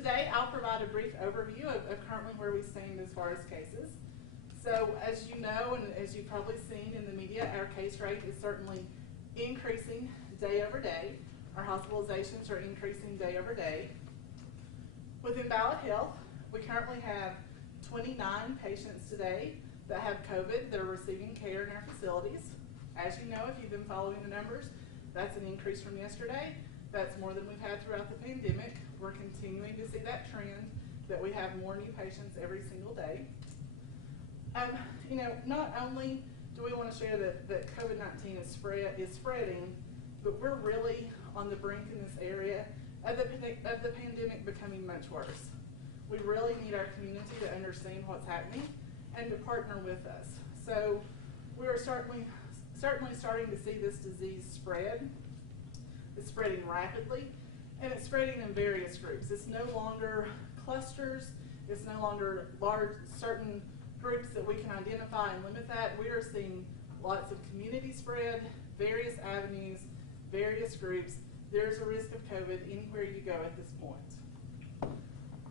Today I'll provide a brief overview of currently where we stand as far as cases. So as you know, and as you've probably seen in the media, our case rate is certainly increasing day over day. Our hospitalizations are increasing day over day. Within Ballad Health, we currently have 29 patients today that have COVID that are receiving care in our facilities. As you know, if you've been following the numbers, that's an increase from yesterday. That's more than we've had throughout the pandemic. We're continuing to see that trend, that we have more new patients every single day. Not only do we want to share that COVID-19 is spreading, but we're really on the brink in this area of the pandemic becoming much worse. We really need our community to understand what's happening and to partner with us. So we're certainly starting to see this disease spread. It's spreading rapidly, and it's spreading in various groups. It's no longer clusters. It's no longer large certain groups that we can identify and limit that. We are seeing lots of community spread, various avenues, various groups. There's a risk of COVID anywhere you go at this point.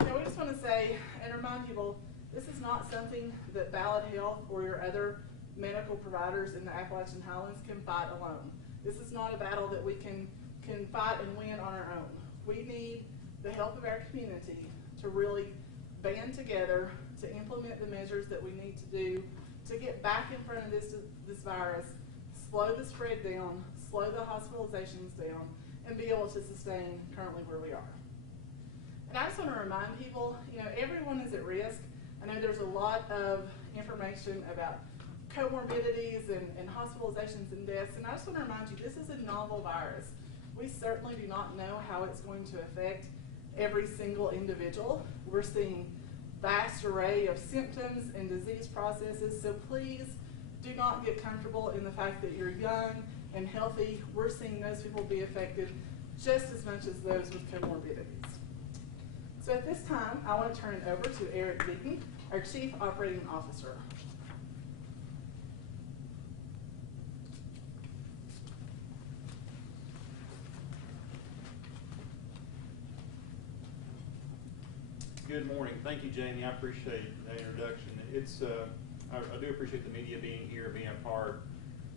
Now we just want to say and remind people, this is not something that Ballad Health or your other medical providers in the Appalachian Highlands can fight alone. This is not a battle that we can fight and win on our own. We need the help of our community to really band together to implement the measures that we need to do to get back in front of this virus, slow the spread down, slow the hospitalizations down, and be able to sustain currently where we are. And I just want to remind people, everyone is at risk. I know there's a lot of information about comorbidities and hospitalizations and deaths, and I just want to remind you, this is a novel virus. We certainly do not know how it's going to affect every single individual. We're seeing vast array of symptoms and disease processes, so please do not get comfortable in the fact that you're young and healthy. We're seeing those people be affected just as much as those with comorbidities. So at this time, I want to turn it over to Eric Deaton, our Chief Operating Officer. Good morning. Thank you, Jamie. I appreciate that introduction. I do appreciate the media being here, being a part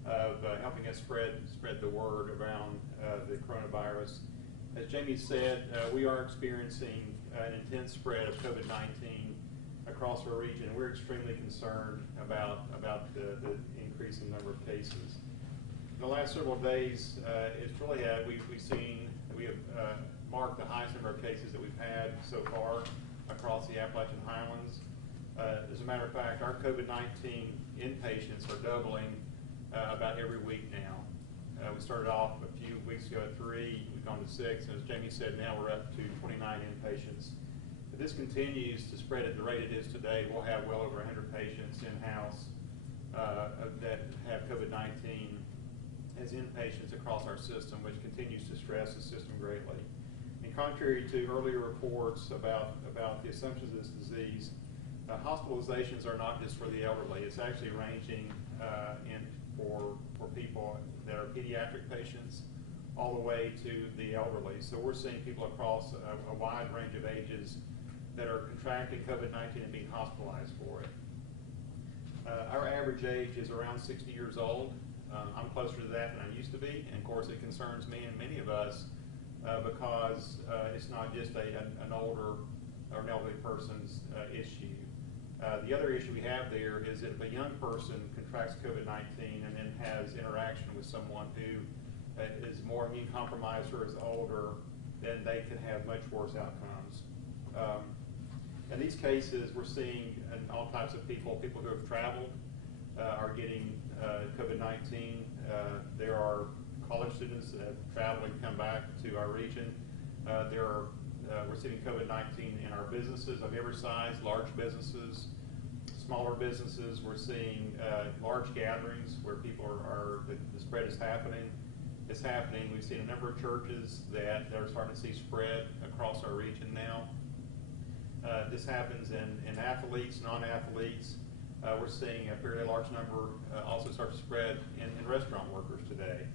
of helping us spread the word around the coronavirus. As Jamie said, we are experiencing an intense spread of COVID-19 across our region. We're extremely concerned about the increasing number of cases. In the last several days, it's really we have marked the highest number of cases that we've had so far across the Appalachian Highlands. As a matter of fact, our COVID-19 inpatients are doubling about every week now. We started off a few weeks ago at 3, we've gone to 6, and as Jamie said, now we're up to 29 inpatients. If this continues to spread at the rate it is today, we'll have well over 100 patients in-house that have COVID-19 as inpatients across our system, which continues to stress the system greatly. And contrary to earlier reports about the assumptions of this disease, hospitalizations are not just for the elderly. It's actually ranging for people that are pediatric patients all the way to the elderly. So we're seeing people across a wide range of ages that are contracting COVID-19 and being hospitalized for it. Our average age is around 60 years old. I'm closer to that than I used to be, and of course it concerns me and many of us because it's not just an older or an elderly person's issue. The other issue we have there is that if a young person contracts COVID-19 and then has interaction with someone who is more immune compromised or is older, then they could have much worse outcomes. In these cases, we're seeing all types of people who have traveled are getting COVID-19. There are college students that have traveled and come back to our region. We're seeing COVID-19 in our businesses of every size, large businesses, smaller businesses. We're seeing large gatherings where people the spread is happening. It's happening. We've seen a number of churches that are starting to see spread across our region now. This happens in athletes, non-athletes. We're seeing a fairly large number also start to spread in restaurant workers today.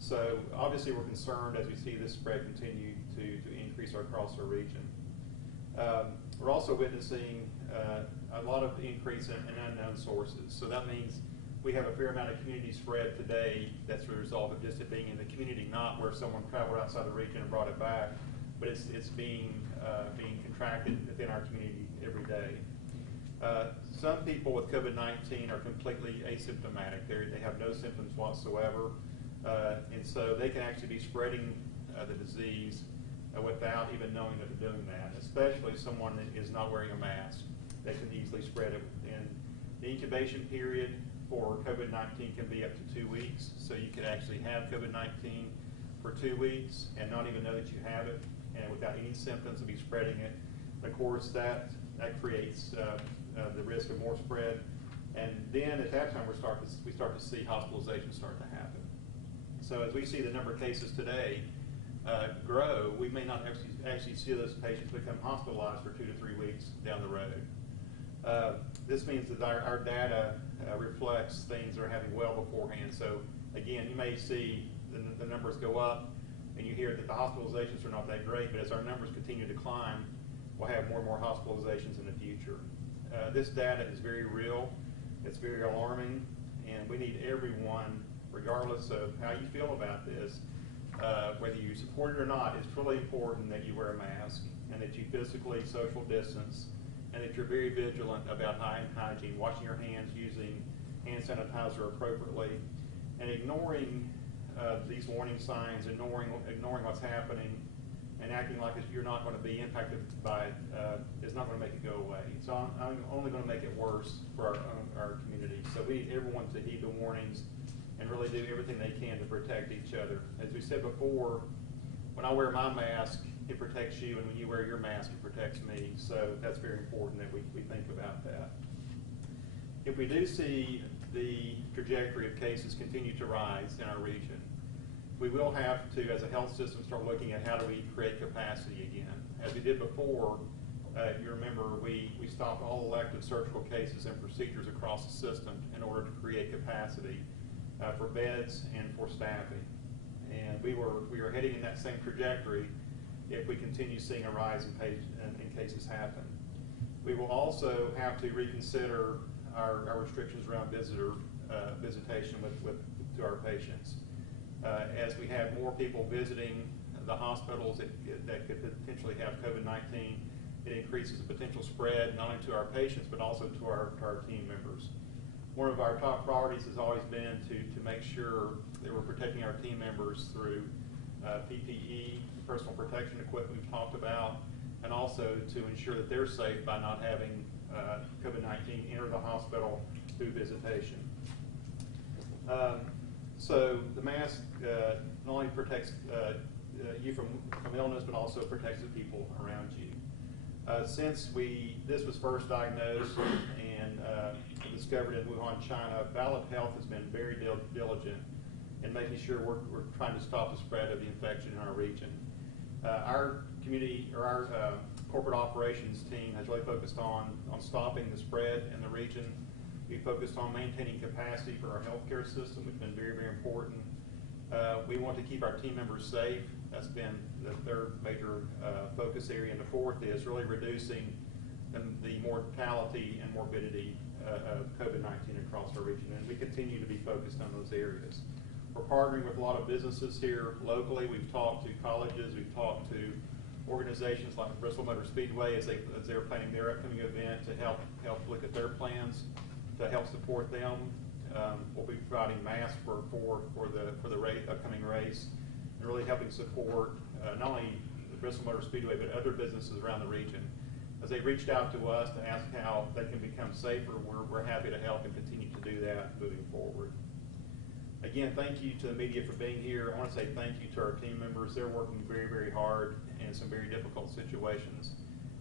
So obviously we're concerned as we see this spread continue to increase across our region. We're also witnessing a lot of increase in unknown sources. So that means we have a fair amount of community spread today that's a result of just it being in the community, not where someone traveled outside the region and brought it back, but it's being contracted within our community every day. Some people with COVID-19 are completely asymptomatic. They have no symptoms whatsoever, and so they can actually be spreading the disease without even knowing that they're doing that, especially someone that is not wearing a mask. They can easily spread it. And the incubation period for COVID-19 can be up to 2 weeks, so you could actually have COVID-19 for 2 weeks and not even know that you have it, and without any symptoms of be spreading it. Of course, that creates the risk of more spread, and then at that time we start to see hospitalizations start to happen. So as we see the number of cases today grow, we may not actually see those patients become hospitalized for 2 to 3 weeks down the road. This means that our data reflects things that are happening well beforehand. So again, you may see the numbers go up, and you hear that the hospitalizations are not that great, but as our numbers continue to climb, we'll have more and more hospitalizations in the future. This data is very real, it's very alarming, and we need everyone, regardless of how you feel about this, whether you support it or not, it's really important that you wear a mask and that you physically social distance and that you're very vigilant about hand hygiene, washing your hands, using hand sanitizer appropriately, and ignoring these warning signs, ignoring what's happening, and acting like you're not going to be impacted by it is not going to make it go away. It's only going to make it worse for our community. So we need everyone to heed the warnings and really do everything they can to protect each other. As we said before, when I wear my mask, it protects you, and when you wear your mask, it protects me. So that's very important that we think about that. If we do see the trajectory of cases continue to rise in our region, we will have to, as a health system, start looking at how do we create capacity again. As we did before, you remember we stopped all elective surgical cases and procedures across the system in order to create capacity for beds and for staffing. And we were heading in that same trajectory if we continue seeing a rise in cases happen. We will also have to reconsider our restrictions around visitation to our patients. As we have more people visiting the hospitals that could potentially have COVID-19, it increases the potential spread not only to our patients but also to our team members. One of our top priorities has always been to make sure that we're protecting our team members through PPE, personal protection equipment we've talked about, and also to ensure that they're safe by not having COVID-19 enter the hospital through visitation. So the mask not only protects you from illness, but also protects the people around you. Since this was first diagnosed and discovered in Wuhan, China, Ballad Health has been very diligent in making sure we're trying to stop the spread of the infection in our region. Our community, or our corporate operations team has really focused on stopping the spread in the region. We focused on maintaining capacity for our healthcare system, which has been very, very important. We want to keep our team members safe. That's been the third major focus area. And the fourth is really reducing the mortality and morbidity of COVID-19 across our region. And we continue to be focused on those areas. We're partnering with a lot of businesses here locally. We've talked to colleges. We've talked to organizations like Bristol Motor Speedway as they're planning their upcoming event to help look at their plans to help support them. We'll be providing masks for the upcoming race, and really helping support not only the Bristol Motor Speedway but other businesses around the region. As they reached out to us to ask how they can become safer, we're happy to help and continue to do that moving forward. Again, thank you to the media for being here. I want to say thank you to our team members. They're working very, very hard in some very difficult situations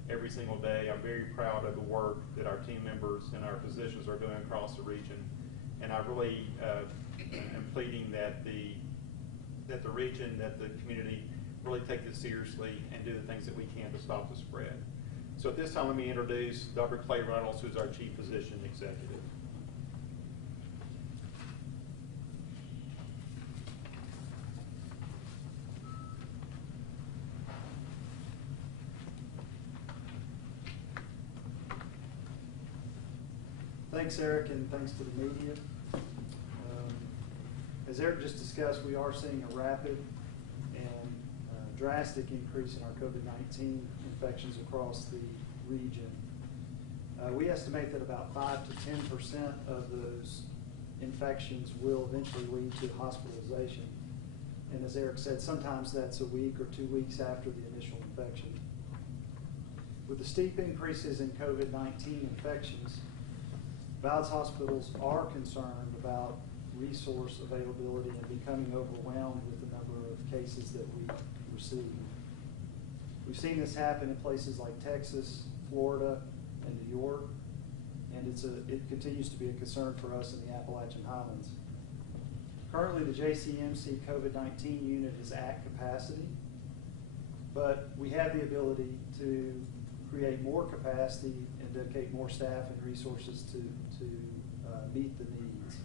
every single day. I'm very proud of the work that our team members and our physicians are doing across the region. And I really am pleading that the region, that the community really take this seriously and do the things that we can to stop the spread. So at this time, let me introduce Dr. Clay Reynolds, who's our Chief Physician Executive. Thanks, Eric, and thanks to the media. As Eric just discussed, we are seeing a rapid and drastic increase in our COVID-19 infections across the region. We estimate that about 5 to 10% of those infections will eventually lead to hospitalization. And as Eric said, sometimes that's a week or 2 weeks after the initial infection. With the steep increases in COVID-19 infections, Ballard's hospitals are concerned about resource availability and becoming overwhelmed with the number of cases that we receive. We've seen this happen in places like Texas, Florida, and New York, and it continues to be a concern for us in the Appalachian Highlands. Currently, the JCMC COVID-19 unit is at capacity, but we have the ability to create more capacity and dedicate more staff and resources to meet the needs.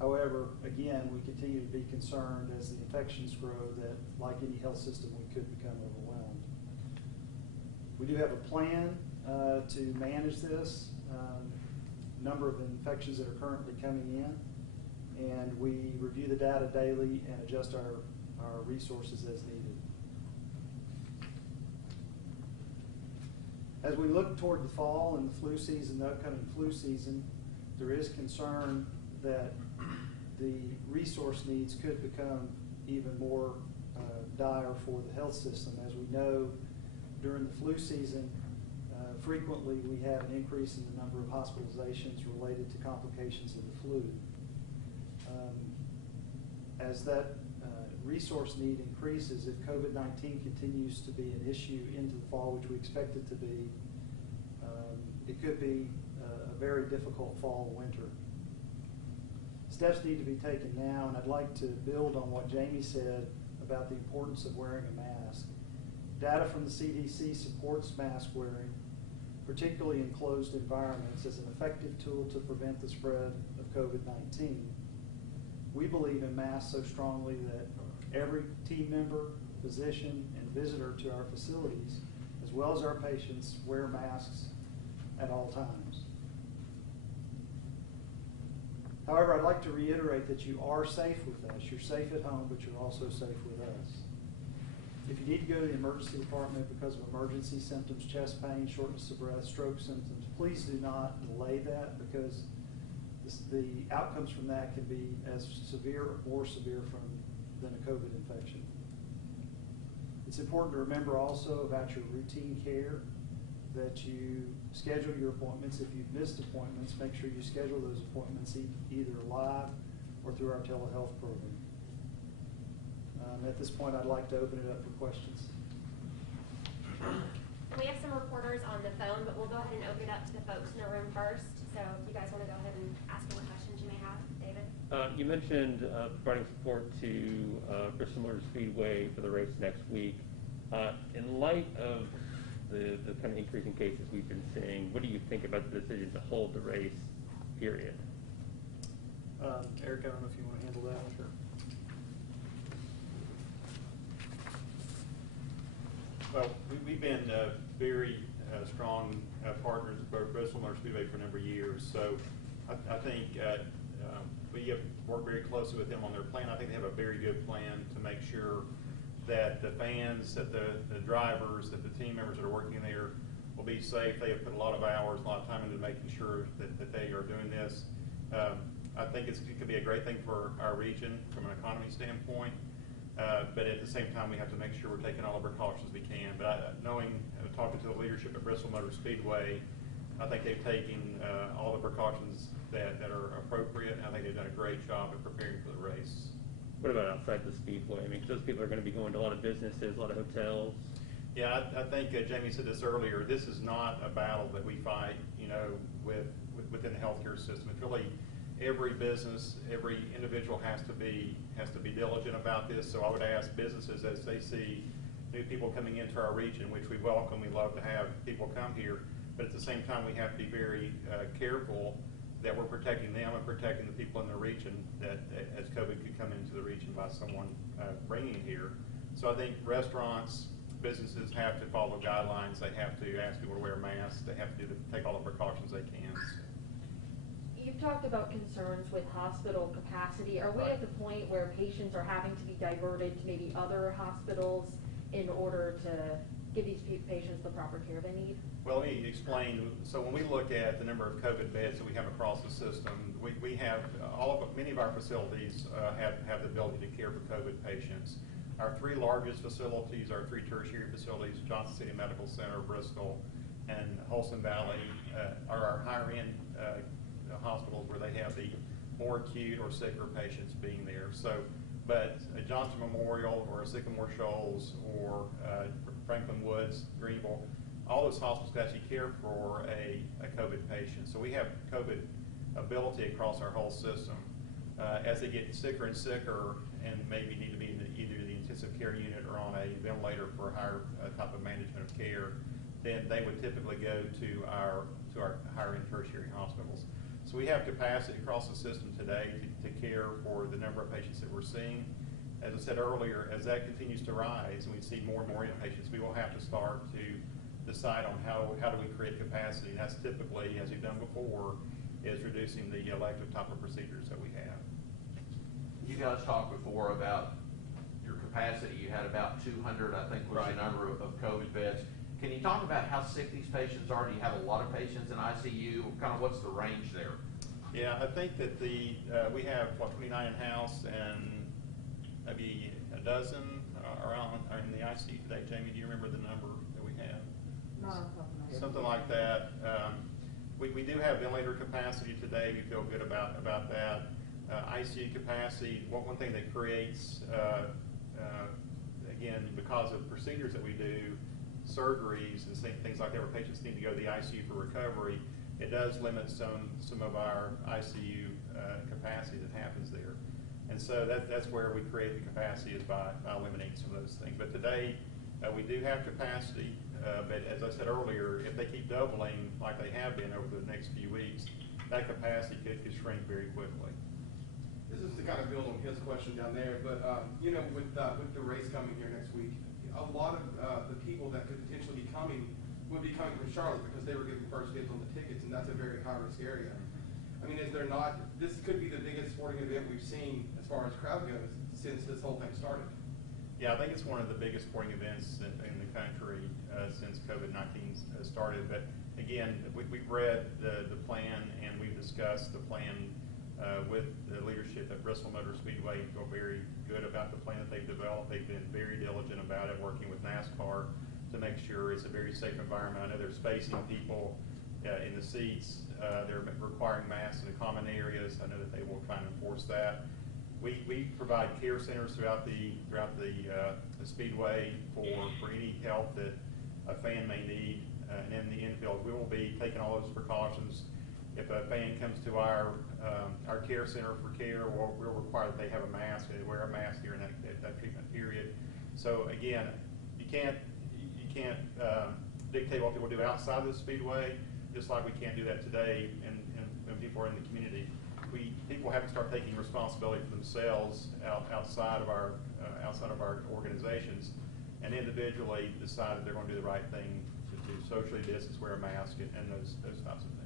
However, again, we continue to be concerned as the infections grow that, like any health system, we could become overwhelmed. We do have a plan to manage this number of infections that are currently coming in, and we review the data daily and adjust our resources as needed. As we look toward the fall and the flu season, the upcoming flu season, there is concern that the resource needs could become even more dire for the health system. As we know, during the flu season, frequently we have an increase in the number of hospitalizations related to complications of the flu. As that resource need increases, if COVID-19 continues to be an issue into the fall, which we expect it to be, it could be a very difficult fall, winter. Steps need to be taken now, and I'd like to build on what Jamie said about the importance of wearing a mask. Data from the CDC supports mask wearing, particularly in closed environments, as an effective tool to prevent the spread of COVID-19. We believe in masks so strongly that every team member, physician, and visitor to our facilities, as well as our patients, wear masks at all times. However, I'd like to reiterate that you are safe with us. You're safe at home, but you're also safe with us. If you need to go to the emergency department because of emergency symptoms, chest pain, shortness of breath, stroke symptoms, please do not delay that, because the outcomes from that can be as severe or more severe than a COVID infection. It's important to remember also about your routine care, that you schedule your appointments. If you've missed appointments, make sure you schedule those appointments either live or through our telehealth program. At this point, I'd like to open it up for questions. We have some reporters on the phone, but we'll go ahead and open it up to the folks in the room first. So if you guys want to go ahead and ask any questions you may have. David? You mentioned providing support to Bristol Motor Speedway for the race next week. In light of the kind of increasing cases we've been seeing, what do you think about the decision to hold the race, period? Eric, I don't know if you want to handle that. Sure. Well, we've been very strong partners with Bristol Motor Speedway for a number of years. So I think we have worked very closely with them on their plan. I think they have a very good plan to make sure that the fans, that the drivers, that the team members that are working there will be safe. They have put a lot of hours, a lot of time into making sure that they are doing this. I think it could be a great thing for our region from an economy standpoint. But at the same time, we have to make sure we're taking all the precautions we can. But talking to the leadership at Bristol Motor Speedway, I think they've taken all the precautions that are appropriate, and I think they've done a great job of preparing for the race. What about outside the Speedway? I mean, those people are going to be going to a lot of businesses, a lot of hotels. Yeah, I think Jamie said this earlier. This is not a battle that we fight, within the healthcare system. It's really every business, every individual has to be diligent about this. So I would ask businesses, as they see new people coming into our region, which we welcome, we love to have people come here, but at the same time we have to be very careful that we're protecting them and protecting the people in the region, that as COVID could come into the region by someone bringing it here. So I think restaurants, businesses have to follow guidelines. They have to ask people to wear masks. They have to take all the precautions they can. You've talked about concerns with hospital capacity. Are we Right. at the point where patients are having to be diverted to maybe other hospitals in order to give these patients the proper care they need? Well, let me explain. So when we look at the number of COVID beds that we have across the system, we have many of our facilities have the ability to care for COVID patients. Our three largest facilities, our three tertiary facilities, Johnson City Medical Center, Bristol, and Holston Valley, are our higher end hospitals where they have the more acute or sicker patients being there. So, but Johnson Memorial or Sycamore Shoals or Franklin Woods, Greenville, all those hospitals actually care for a COVID patient. So we have COVID ability across our whole system. As they get sicker and sicker and maybe need to be in either the intensive care unit or on a ventilator for a higher type of management of care, then they would typically go to our higher end tertiary hospitals. So we have capacity across the system today to care for the number of patients that we're seeing. As I said earlier, as that continues to rise and we see more and more inpatients, we will have to start to decide on how do we create capacity. And that's typically, as we've done before, is reducing the elective type of procedures that we have. You guys talked before about your capacity. You had about 200, I think, was Right. the number of COVID beds. Can you talk about how sick these patients are? Do you have a lot of patients in ICU? Kind of what's the range there? Yeah, I think that we have 29 in house and maybe a dozen are in the ICU today. Jamie, do you remember the number that we have? No. Something like that. We do have ventilator capacity today. We feel good about that. ICU capacity. One thing that creates, again, because of procedures that we do, surgeries and things like that, where patients need to go to the ICU for recovery, it does limit some of our ICU capacity that happens there. And so that's where we create the capacity, is by eliminating some of those things. But today, we do have capacity, but as I said earlier, if they keep doubling like they have been over the next few weeks, that capacity could shrink very quickly. This is to kind of build on his question down there, but with the race coming here next week, a lot of the people that could potentially be coming would be coming from Charlotte because they were given first dibs on the tickets, and that's a very high-risk area. I mean, is there not? This could be the biggest sporting event we've seen as far as crowd goes since this whole thing started. Yeah, I think it's one of the biggest sporting events in the country since COVID-19 started. But again, we've read the plan and we've discussed the plan with the leadership at Bristol Motor Speedway. Feel very good about the plan that they've developed. They've been very diligent about it, working with NASCAR to make sure it's a very safe environment. I know they're spacing people in the seats. They're requiring masks in the common areas. I know that they will try and enforce that. We provide care centers throughout the speedway for any help that a fan may need. And in the infield, we will be taking all those precautions. If a fan comes to our care center for care, we'll require that they have a mask, they wear a mask during that treatment period. So again, you can't dictate what people do outside of the speedway, just like we can't do that today when people are in the community. People have to start taking responsibility for themselves outside of our organizations, and individually decide that they're going to do the right thing to socially distance, wear a mask, and those types of things.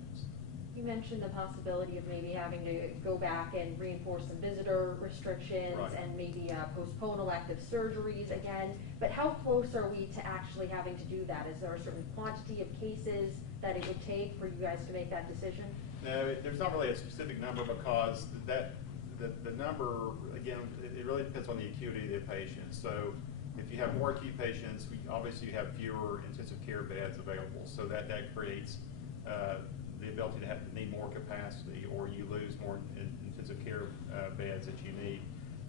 You mentioned the possibility of maybe having to go back and reinforce some visitor restrictions. Right. And maybe postpone elective surgeries again. But how close are we to actually having to do that? Is there a certain quantity of cases that it would take for you guys to make that decision? No, there's not really a specific number, because the number, again, it really depends on the acuity of the patient. So if you have more acute patients, obviously you have fewer intensive care beds available. So that creates the ability to need more capacity, or you lose more intensive care beds that you need.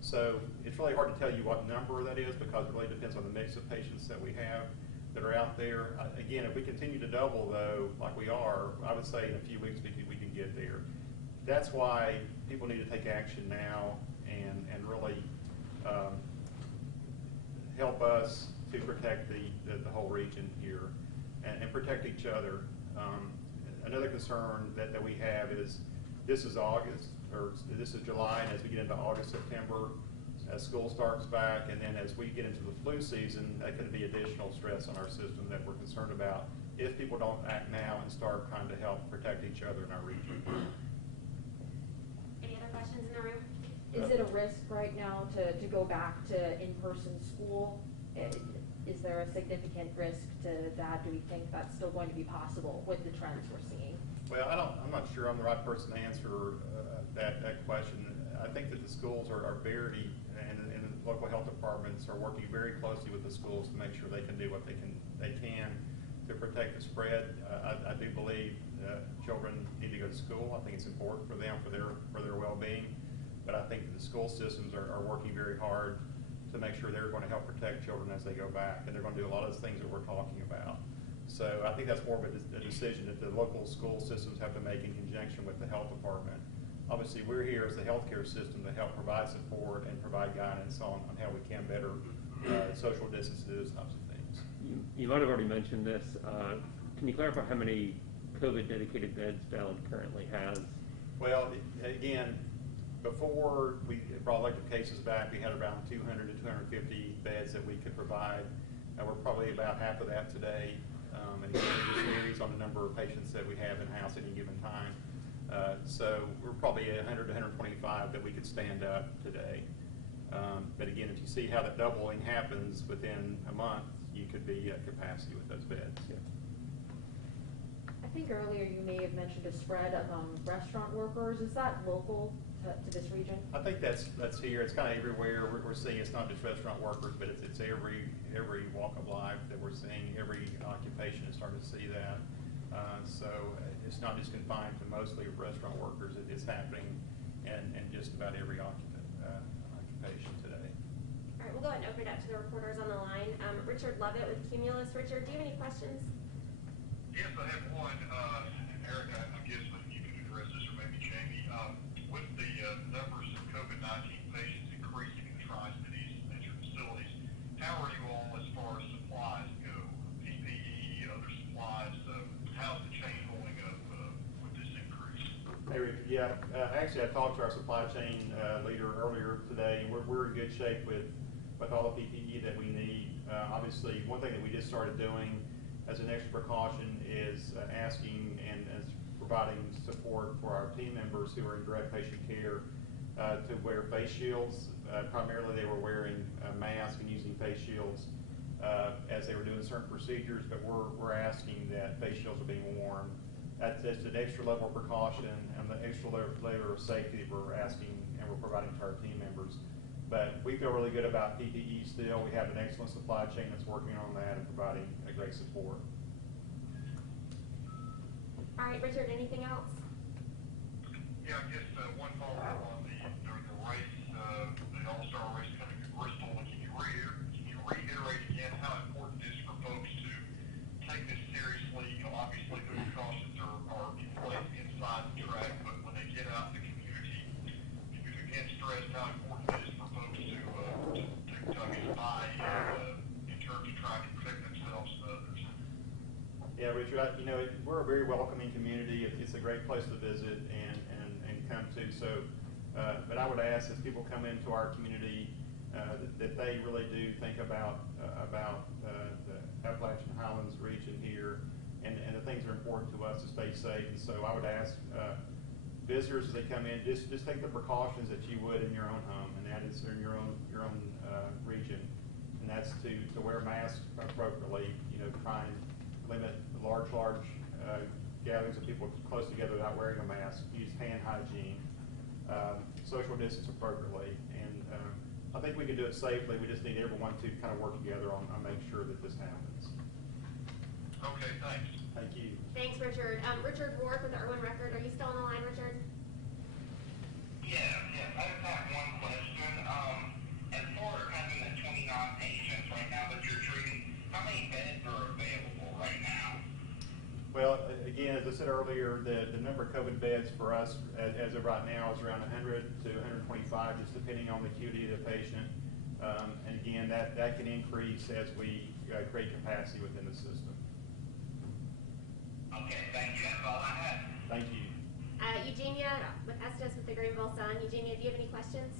So it's really hard to tell you what number that is, because it really depends on the mix of patients that we have that are out there. Again, if we continue to double, though, like we are, I would say in a few weeks we can get there. That's why people need to take action now and really help us to protect the whole region here and protect each other. Another concern that we have is this is August, or this is July, and as we get into August, September, as school starts back, and then as we get into the flu season, that could be additional stress on our system that we're concerned about if people don't act now and start trying to help protect each other in our region. other questions in the room? Is it a risk right now to go back to in-person school? Is there a significant risk to that? Do we think that's still going to be possible with the trends we're seeing? Well, I'm not sure I'm the right person to answer that question. I think that the schools are very, and the local health departments are working very closely with the schools to make sure they can do what they can to protect the spread. I do believe children need to go to school. I think it's important for them, for their well-being. But I think that the school systems are working very hard to make sure they're going to help protect children as they go back, and they're going to do a lot of the things that we're talking about. So I think that's more of a decision that the local school systems have to make in conjunction with the health department. Obviously, we're here as the healthcare system to help provide support and provide guidance on how we can better social distance and those types of things. You might have already mentioned this. Can you clarify how many COVID-dedicated beds Ballad currently has? Well, again, before we brought elective cases back, we had around 200 to 250 beds that we could provide. We're probably about half of that today. And again, it just varies on the number of patients that we have in-house at any given time. So we're probably 100 to 125 that we could stand up today. But again, if you see how that doubling happens within a month, you could be at capacity with those beds. Yeah. I think earlier you may have mentioned a spread among restaurant workers. Is that local to this region? I think that's here. It's kind of everywhere. We're seeing it's not just restaurant workers, but it's every walk of life that we're seeing. Every occupation is starting to see that. So it's not just confined to mostly restaurant workers. It's happening in just about every occupation today. All right, we'll go ahead and open it up to the reporters on the line. Richard Lovett with Cumulus. Richard, do you have any questions? Yes, I have one. Eric, I guess that you can address this, or maybe Jamie. With the numbers of COVID-19 patients increasing in the Tri-Cities at your facilities, how are you all as far as supplies go? PPE, other supplies, how's the chain holding up with this increase? Hey, Rick, yeah, actually I talked to our supply chain leader earlier today, and we're in good shape with all the PPE that we need. Obviously, one thing that we just started doing as an extra precaution is asking and providing support for our team members who are in direct patient care to wear face shields. Primarily they were wearing masks and using face shields as they were doing certain procedures, but we're asking that face shields are being worn. That's just an extra level of precaution and the extra layer of safety that we're asking and we're providing to our team members. But we feel really good about PPE still. We have an excellent supply chain that's working on that and providing a great support. All right, Richard, anything else? Yeah, just one follow-up on the race, the All-Star race coming to Bristol. Can you reiterate again how important it is for folks to take this seriously? You know, obviously the precautions are in place inside the track, but when they get out in the community, you again stressed how important it is for folks to get by in terms of trying to protect themselves and others. Yeah, Richard, we're a very welcoming community. It's a great place to visit and come to. So, but I would ask as people come into our community that they really do think about the Appalachian Highlands region here and the things that are important to us to stay safe. And so I would ask visitors as they come in, just take the precautions that you would in your own home, and that is in your own region, and that's to wear masks appropriately. Try and limit large gatherings of people close together without wearing a mask. Use hand hygiene, social distance appropriately, and I think we can do it safely. We just need everyone to kind of work together on making sure that this happens. Okay, thanks. Thank you. Thanks, Richard. Richard Rourke with the Irwin Record. Are you still on the line, Richard? Yeah. I just have one question. As far as having the 29 patients right now that you're treating, how many beds are available right now? Well, again, as I said earlier, the number of COVID beds for us as of right now is around 100 to 125, just depending on the acuity of the patient. And again, that can increase as we create capacity within the system. Okay, thank you. That's all I had. Thank you. Eugenia with Estes with the Greenville Sun. Eugenia, do you have any questions?